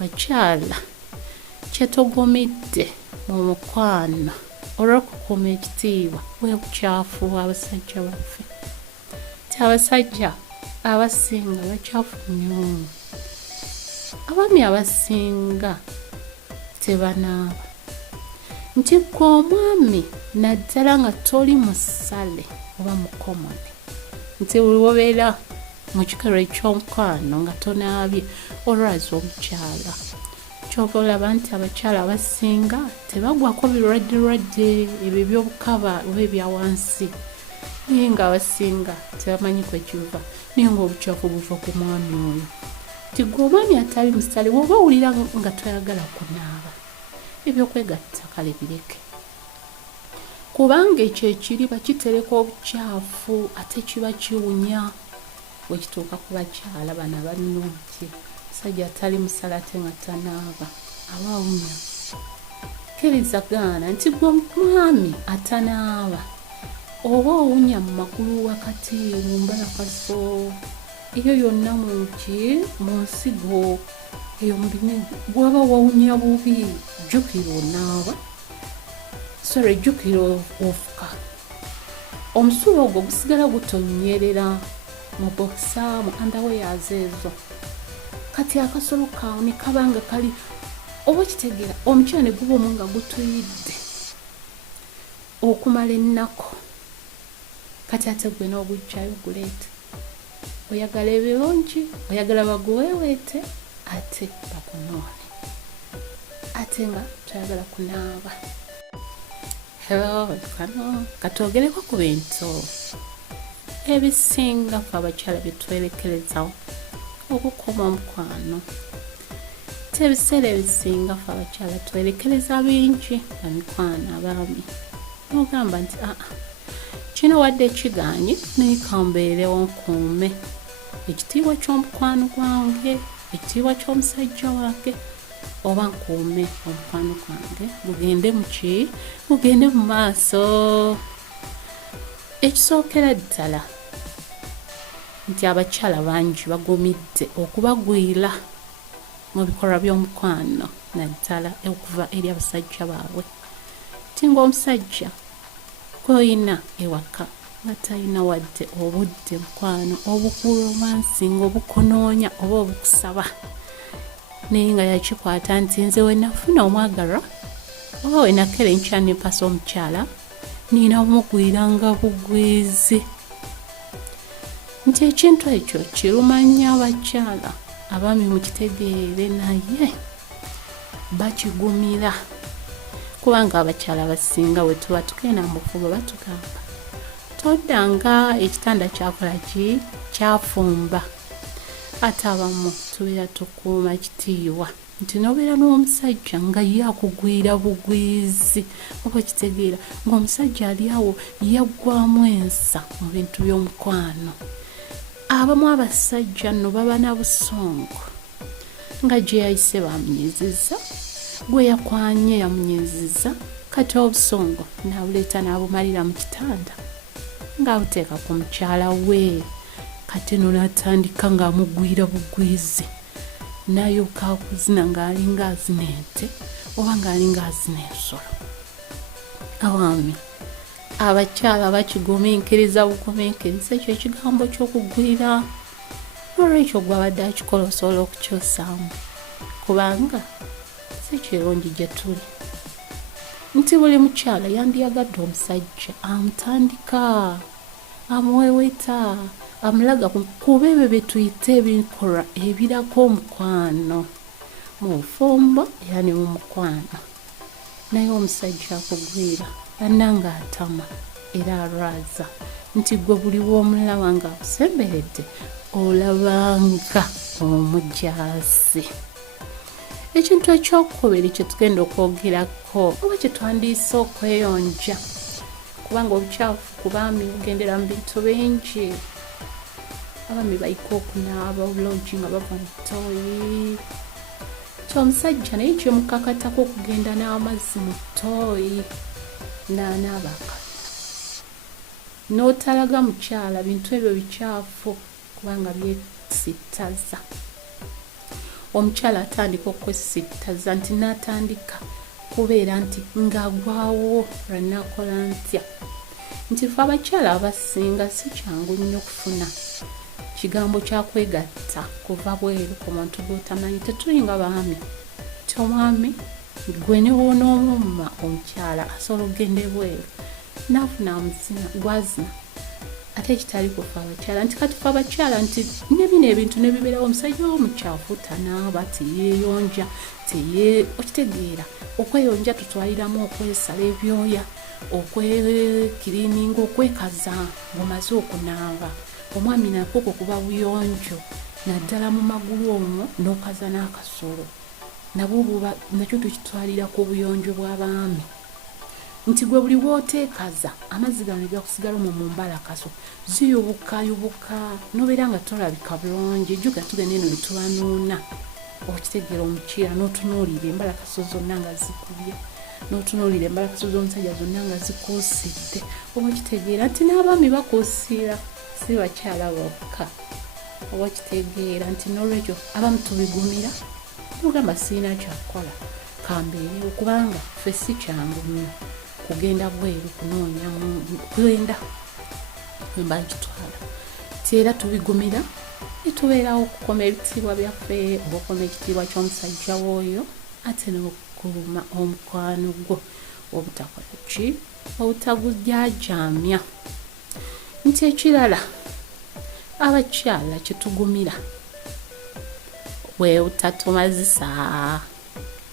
abakyala kyetogomedde mu mukwano olw'okukuuma ekitiibwa bw'obukyafu abasajja baffe. Ti abasajja abasinga bakyafu nnyo. Abaami abasinga tebanaaba. Nti gwe omwami naddala nga toli musale oba mukomone, nti buli wobeera mu kikero eky'omukwano nga tonaabye olwazi omukyala. Kyova olaba nti abakyala abasinga tebagwako birwadde ebyo eby'obukaba oba ebya wansi, naye nga abasinga tebamanyi kwekiva, naye ng'obukyafu buva ku mwami oyo. Nti gwe omwami atali musale bw'oba owulira nga toyagala kunaaba, ebyokwegatta kale bireke, kubanga ekyo ekiriba kitereka obukyafu ate kiba kiwunya. Bwe kituuka ku bakyala bano abanungi, musajja atali musale ate nga tanaaba aba awunya. Kkiriza gaana nti gwe omwami atanaaba oba owunya mu magulu wakati mu mbalakaso, eyo yonna mu nsigo eyo mu binene bw'aba wawunya bubi, jjukira onaaba, jjukira ofuka. Omusulo ogwo gusigala gutonyerera mu bokisa mu underwears ezo. Kati akasolo kawo ne kaba nga kali oba kitegeera omukyala ne guba omu nga gutuyidde okumala ennaku. Kati ate gwe n'ogujjayo guleeta. Oyagala ebirungi, oyagala baguweeweete, ate bakunoone, ate nga toyagala kunaaba. Kano katwogereko ku bintu ebisinga fe abakyala bye twerekerezawo okukuuma omukwano. Ebiseera ebisinga fe abakyala twerekereza bingi nga mikwano abaami. N'ogamba nti kino wadde ekigaanyi naye kambeerewo nkuume ekitiibwa ky'omukwano gwange, ekitiibwa ky'omusajja wange, oba nkuume omukwano gwange gugende mu maaso. Ekisookera ddala nti abakyala bangi bagumidde okubagwira mu bikolwa by'omukwano naddala okuva eri abasajja baabwe. Ti ng'omusajja gw'oyina ewaka nga talina wadde obudde mukwano obukuromansi ng'obukunoonya oba obukusaba, naye nga yakikwata nti nze we nafuna omwagalwa oba we nakera enkya nempasa omukyala nina bumugwiranga bugwizi. Nti ekintu ekyo kiruma nnyo abakyala abaami mukitegeere, naye bakigumira, kubanga abakyala abasinga we tuba tugenda mu bufubo batugamba toddanga ekitanda kyakola kyafumba. Ate abamu tubeera tukuuma kitiibwa nti n'obeera n'omusajja nga ye akugwira bugwizi oba kitegeera ng'omusajja ali awo yaggwamu ensa mu bintu by'omukwano. Abamu abasajja nno baba na busongo nga gye yayise bamunyezeza, gwe yakwanye yamunyezeza, kati obusongo n'abuleeta n'abumalira mu kitanda ng'abuteeka ku mukyala we. Kati no n'atandika ng'amugwira bugwizi, n'ayuka okuzina ng'alinga azina ente oba ng'alinga azina ensolo. Abaami abakyala bakigumiikiriza bugumiikiriza ekyo ekigambo ky'okugwira. N'olwekyo gw'abadde akikola osobola okukyusaamu, kubanga si kirungi gye tuli. Nti buli mukyala yandiyagadde omusajja amutandika, amuweweeta, amulaga kuba ebyo bye tuyita ebikolwa ebirako omukwano mu bufumbo era ne mu mukwano. Naye omusajja akugwira annanga atama era alwaza, nti gwe buli w'omulaba nga akusemberedde olabanga omujaasi. Ekintu ekyokubiri kye tugenda okwogerako oba kye twandiise okweyonja, kubanga obukyafu ku baami bugendera mu bintu bingi. Abaami bayika okunaaba obulungi nga bava mu ttooyi. Omusajja naye kyemukakatako okugenda n'amazzi mu ttooyi n'anaaba akalala. N'otalaga mukyala bintu ebyo bikyafu kubanga byesittaza. omukyala atandika okwesittaza nti n'atandika kubeera nti ng'agwawo lwanakola ntya nti fe abakyala abasinga si kyangu nnyo okufuna kigambo kyakwegatta kuva bweru ku muntu gw'otamanyi. Tetulinga baami ti omwami gwe ne woonoomumma omukyala asobola okgenda bweru naafuna amuzina gwazina ate ekitali kufa abakyala nti kati fe abakyala nti ne bino ebintu ne bibeerawo omusajja w'omukyafu tanaaba teyeeyonja okitegeera okweyonja tutwaliramu okwesala ebyoya okwekiriininga okwekaza ng'omaze okunaaba. Omwami nakoko kuba buyonjo naddala mu magulu omwo n'okaza n'akasolo nakyo tukitwalira ku buyonjo bw'abaami nti gwe buli bw'oteekaza amazzi gano gakusigala omwo mu mbalakaso ziyubuka nobeera nga tolabika bulungi ejjuga tugenda eno netubanuuna okitegeera omukiira n'otunuulira embalakaso zonna nga zikubye n'otunuulira embalakaso z'omusajja zonna nga zikuusidde oba okitegeera nti n'abaami bakuusiira si bakyala bokka oba okitegeera nti n'olwekyo abamu tubigumira tugamba siina kyakukola kambeerewo kubanga ffe si kyangu nnyo kugenda bweru kunoonya kwenda wemba nkitwala ti era tubigumira netubeerawo okukoma ebitiibwa byaffe oba okukoma ekitiibwa ky'omusajja w'oyo ate n'okuluma omukwano gwo obutakola ki obutagujaajaamya. Nti ekirala abakyala kyetugumira bweutatubazisa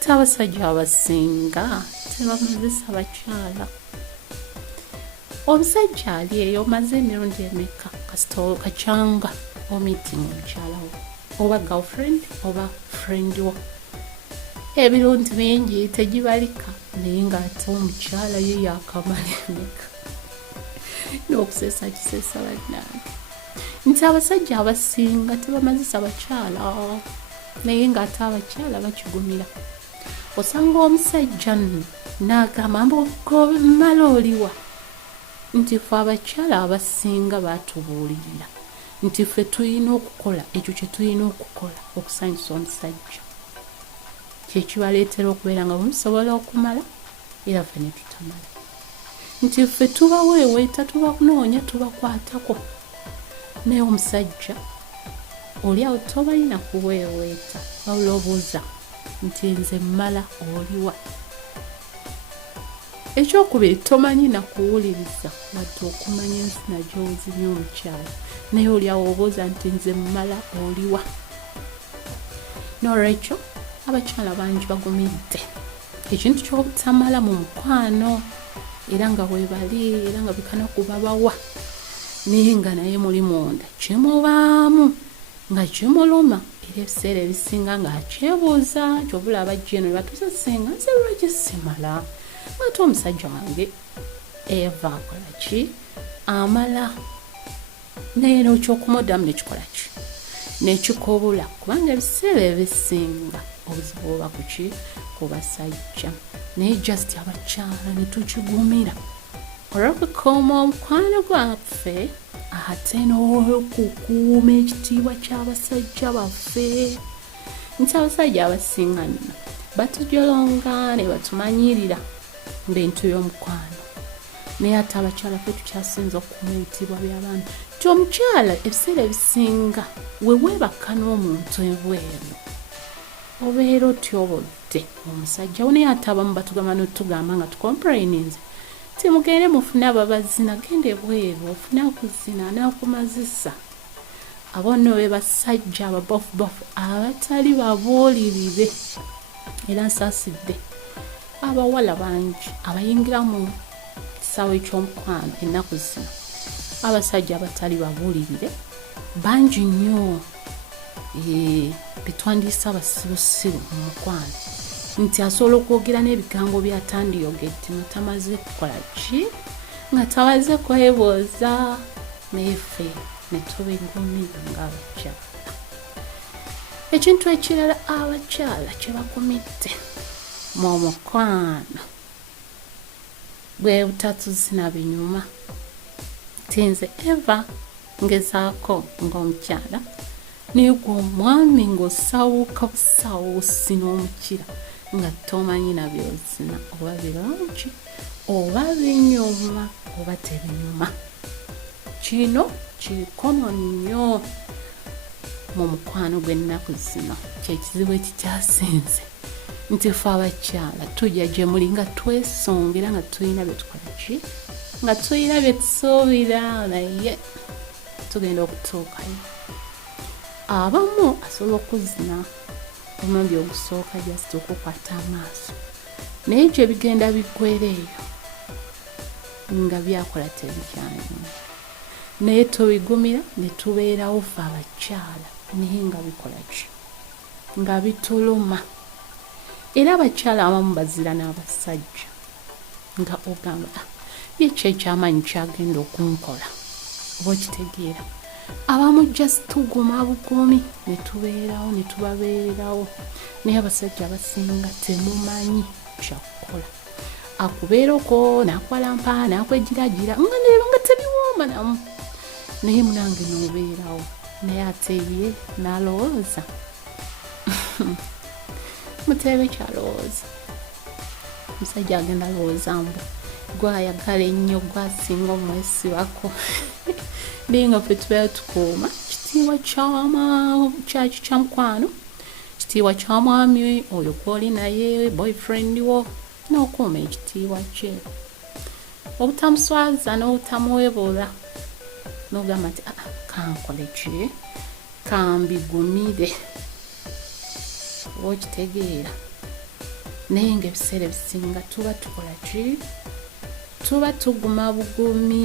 ti abasajja abasinga tebamazisa bakyala. Omusajja ali eyo omaze emirundi emeka kasita kacanga omiting omukyala wo oba girlfriend oba friend wo ebirundi bingi tegibalika naye ng'ate omukyala ye yakamala emeka n'okusesa kisesa bannange nti abasajja abasinga tebamazisa bakyala naye ng'ate abakyala bakigumira. Osanga omusajja nno n'agamba mbomala oliwa nti ffe abakyala abasinga baatubuulirira nti ffe tulina okukola ekyo kye tulina okukola okusanyusa omusajja kyekibaleetera okubeera nga bwemusobola okumala era ffe ne tutamala nti ffe tubaweeweeta tubanoonya tubakwatako naye omusajja oli awo tobalina kuweeweeta wabula obuuza nti nze mmala oliwa. Ekyokubiri tomanyi nakuwuliriza wadde okumanya enzina gy'ozimya omukyala naye oli awo obuuza nti nze mmala oliwa. N'olwekyo abakyala bangi bagumidde ekintu ky'obutamala mu mukwano era nga weebali era nga bikana kubabawa naye nga naye muli munda kimubaamu nga kimuluma era ebiseera ebisinga ng'akyebuuza kyobula abajja eno batuusa Senga nze lwaki simala ate omusajja wange eva akola ki amala naye n'ekyokumuddamu nekikola ki nekikubula kubanga ebiseera ebisinga obuzibu oba kuki ku basajja naye just abakyala ne tukigumira olw'okukuuma omukwano gwaffe ate n'okukuuma ekitiibwa ky'abasajja baffe nti abasajja abasinga nno batujolonga ne batumanyirira bintu by'omukwano naye ate abakyala ffe tukyasinza okukuuma ebitiibwa by'abaami ti omukyala ebiseera ebisinga we weebaka n'omuntu ebweru obeera otya obudde omusajja wo naye ate abamu batugamba n'otugamba nga tukomplaininze ti mugende mufune ababazina genda ebweru ofune akuzina n'akumazisa abo nno be basajja ababofubofu abatali babuulirire era nsaasidde abawala bangi abayingira mu kisaawe ky'omukwano ennaku zino abasajja abatali babuulirire bangi nnyo bitwandiisa abasirusiru mu mukwano nti asobola okwogera n'ebigambo byatandiyogedde nga tamaze kukola ki nga tawaze kwebooza naye ffe ne tubigumira ng'abakyala. Ekintu ekirala abakyala kye bakumidde mu mukwano bwe butatuzina binyuma ti nze eva ngezaako ng'omukyala naye gwe omwami ng'osawuka busawusi n'omukira nga tomanyi na byozina oba birungi oba binyuma oba tebinyuma. Kino kikomo nnyo mu mukwano gw'ennaku zino. Kyekizibu ekikyasinze nti ffe abakyala tujja gye muli nga twesongera nga tulina bye tukola ki nga tulina bye tusuubira naye tugenda okutuukayo. Abamu asobola okuzina omulundi ogusooka just okukwata amaaso naye gye bigenda biggwereeyo nga byakola tebikyanyuma naye tubigumira ne tubeerawo ffe abakyala naye nga bikola ki nga bituluma. Era abakyala abamu bazira n'abasajja nga ogamba ekyo ekyamaanyi kyagenda okunkola oba okitegeera. Abamu just tuguma bugumi ne tubeerawo ne tubabeerawo naye abasajja abasinga temumanyi kyakukola. Akubeera okwo n'akwalampa n'akwegiragira nga neeba nga tebiwooma namu naye munange n'obeerawo naye ate ye n'alowooza muteebe kyalowooza omusajja agenda alowooza mbu gwayagala ennyo gwasinga omwesibako naye nga ffe tubeera tukuuma kitiibwa kya mukwano, kitiibwa kya mwami oyo gw'oli naye boyfriend wo n'okuuma ekitiibwa kye, obutamuswaza n'obutamuwebula n'ogamba nti kankole ki kambigumire oba okitegeera. Naye ng'ebiseera ebisinga tuba tukola ki tuba tuguma bugumi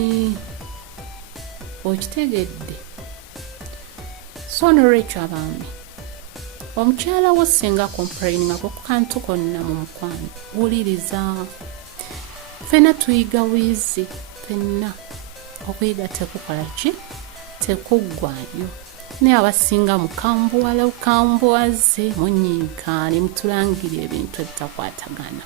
okitegedde. So n'olwekyo abaami omukyala wo singa complaininga ku kantu konna mu mukwano wuliriza. Ffenna tuyiga wiizi, ffenna okuyiga tekukola ki tekuggwaayo naye abasinga mukambuwala bukambuwaze munyiika ne mutulangira ebintu ebitakwatagana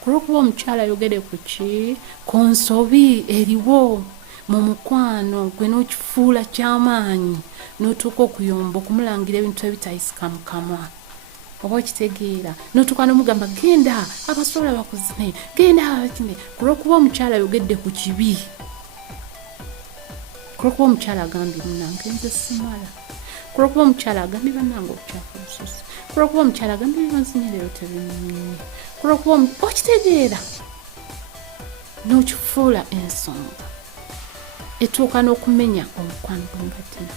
kulwokuba omukyala ayogere ku ki ku nsobi eriwo mu mukwano gwe n'okifuula kyamaanyi n'otuuka okuyomba okumulangira ebintu ebitayisika mu kamwa oba okitegeera n'otuuka n'omugamba genda abasobola bakuzine genda kine kulwokuba omukyala ayogedde ku kibi. Kulwokuba omukyala agambye munange nze simala, kulwokuba omukyala agambye bannange obukyafu bususse, kulwokuba omukyala agambye bimazinye leero tebinyumye, kulwokuba okitegeera n'okifuula ensonga etuuka n'okumenya omukwano gw'omubaddeko.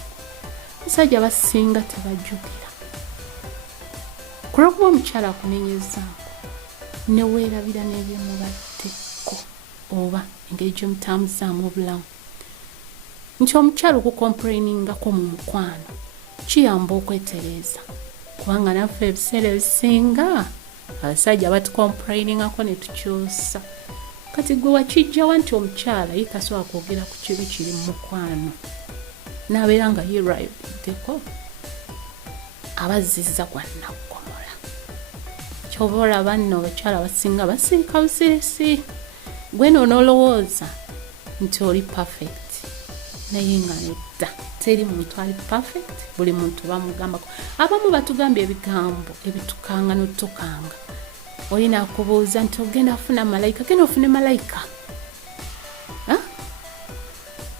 Abasajja basinga tebajjukira kulwokuba omukyala akunenyezzaako ne weerabira n'ebyemubaddeko oba engeri gye mutambuzaamu obulamu nti omukyala okukomplainingako mu mukwano kiyamba okwetereeza kubanga naffe ebiseera ebisinga abasajja batukomplainingako ne tukyusa. Kati gwe wakijjawa nti omukyala ye tasobola kwogera ku kibi kiri mu mukwano n'abeera nga yeerayiddeko abazizza gwannakukomola. Ky'oba olaba nno abakyala basinga basirika busirisi gwe n'olowooza nti oli perfect naye nga nedda teri muntu ali perfect, buli muntu bamugambako. Abamu batugambye ebigambo ebitukanga n'otukanga. Olina akubuuza nti ogenda afuna malayika, genda ofune malayika.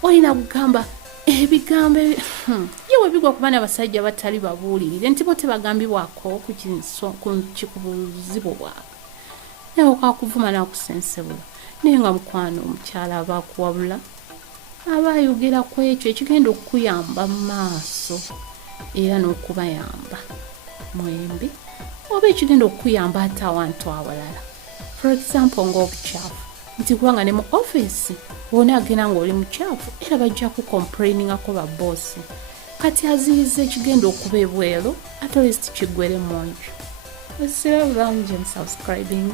Olina kugamba ebigambo yewe bigwa ku baana basajja batali babuulirire nti bo tebagambibwako ku kikubuzibu bwabwe naye okakuvuma n'akusensebula naye nga mukwano omukyala aba akuwabula aba ayogera ku ekyo ekigenda okukuyamba mu maaso era n'okubayamba mwembi oba ekigenda okukuyamba ate awantu awalala. For example ng'obukyafu nti kubanga ne mu office wona agenda ng'oli mukyafu era bajja kukomplainingako ba boss kati aziyiza ekigenda okuba ebweru at least kiggwere munju. Osira bulungi subscribing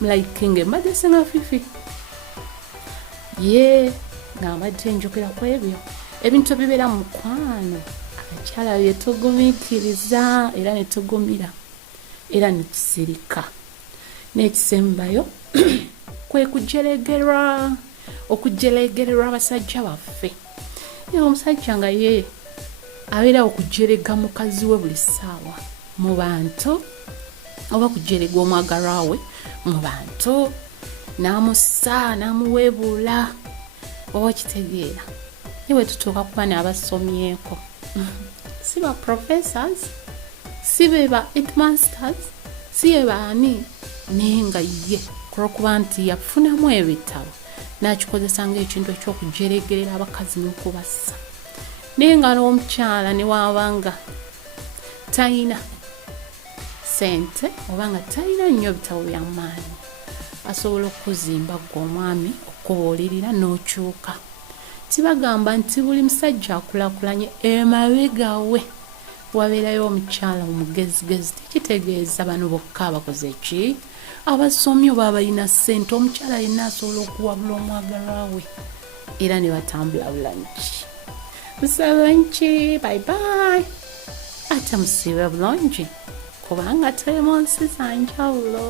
liking mbadde Senga Fifi nga mbadde njogera ku ebyo ebintu ebibeera mu mukwano abakyala bye tugumiikiriza era ne tugumira era ne tusirika n'ekisembayo kwe okujelegererwa abasajja baffe. Omusajja nga ye abeera okujerega mukazi we buli ssaawa mu bantu oba kujerega omwagalwa we mu bantu n'amussa n'amuweebuula oba okitegeera niwe tutuuka ku bana abasomyeko si ba professors si be ba headmasters si be baani naye nga ye kulwokuba nti yafunamu ebitabo n'akikozesa ng'ekintu ekyokujeregerera abakazi n'okubassa naye nga n'omukyala ne waabanga talina ssente oba nga talina nnyo bitabo by'amaanyi asobola okuzimba gwe omwami okubuulirira n'okyuka tibagamba nti buli musajja akulaakulanye emabega we wabeerayo omukyala omugezigezi tekitegeeza bano bokka abakoze ki abasomyi oba abalina ssente omukyala yenna asobola okuwabula omwagalwa we era ne batambula bulungi musabunki bye bye ate musiibe bulungi kubanga tuli mu nsi za njawulo